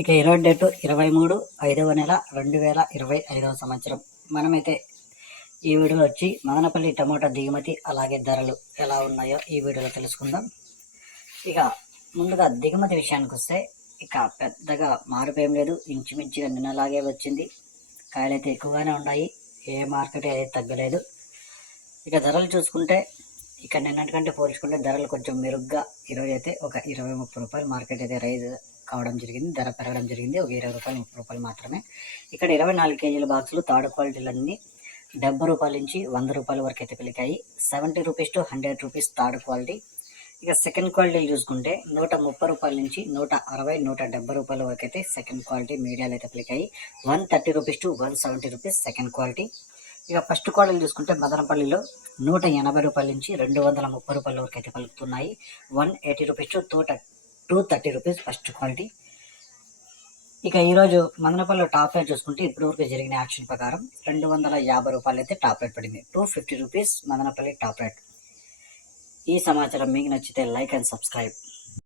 ఇక ఇరవై డేటు ఇరవై మూడు ఐదవ నెల రెండు వేల ఇరవై ఐదవ సంవత్సరం. మనమైతే ఈ వీడియోలో వచ్చి మదనపల్లి టమోటా దిగుమతి అలాగే ధరలు ఎలా ఉన్నాయో ఈ వీడియోలో తెలుసుకుందాం. ఇక ముందుగా దిగుమతి విషయానికి వస్తే ఇక పెద్దగా మార్పు లేదు. ఇంచుమించుగా నిన్నలాగే వచ్చింది. కాయలైతే ఎక్కువగానే ఉన్నాయి. ఏ మార్కెట్ అయితే తగ్గలేదు. ఇక ధరలు చూసుకుంటే ఇక నిన్నటికంటే పోల్చుకుంటే ధరలు కొంచెం మెరుగ్గా ఈరోజు అయితే ఒక ఇరవై ముప్పై రూపాయలు మార్కెట్ అయితే రైజ్ కావడం జరిగింది ధర పెరగడం జరిగింది. ఒక ఇరవై రూపాయలు ముప్పై రూపాయలు మాత్రమే. ఇక్కడ ఇరవై నాలుగు కేజీల బాక్సులు థర్డ్ క్వాలిటీలన్నీ డెబ్బై రూపాయల నుంచి వంద రూపాయల వరకు అయితే పిలికాయి. Seventy rupees to hundred rupees third quality. ఇక సెకండ్ క్వాలిటీ చూసుకుంటే నూట ముప్పై రూపాయల నుంచి నూట అరవై నూట డెబ్బై రూపాయల వరకు అయితే సెకండ్ క్వాలిటీ మీడియాలు అయితే పిలికాయి. One thirty rupees to one seventy rupees second quality. ఇక ఫస్ట్ క్వాలిటీ చూసుకుంటే మదనపల్లిలో నూట ఎనభై రూపాయల నుంచి రెండు వందల ముప్పై రూపాయల వరకు అయితే పలుకుతున్నాయి. One eighty rupees to two two thirty rupees first quality. ఇక ఈరోజు మదనపల్లిలో టాప్ రేట్ చూసుకుంటే ఇప్పటివరకు జరిగిన యాక్షన్ ప్రకారం రెండు వందల యాభై రూపాయలు అయితే టాప్ రేట్ పడింది. Two fifty rupees Madanapalle top rate. ఈ సమాచారం మీకు నచ్చితే లైక్ అండ్ సబ్స్క్రైబ్.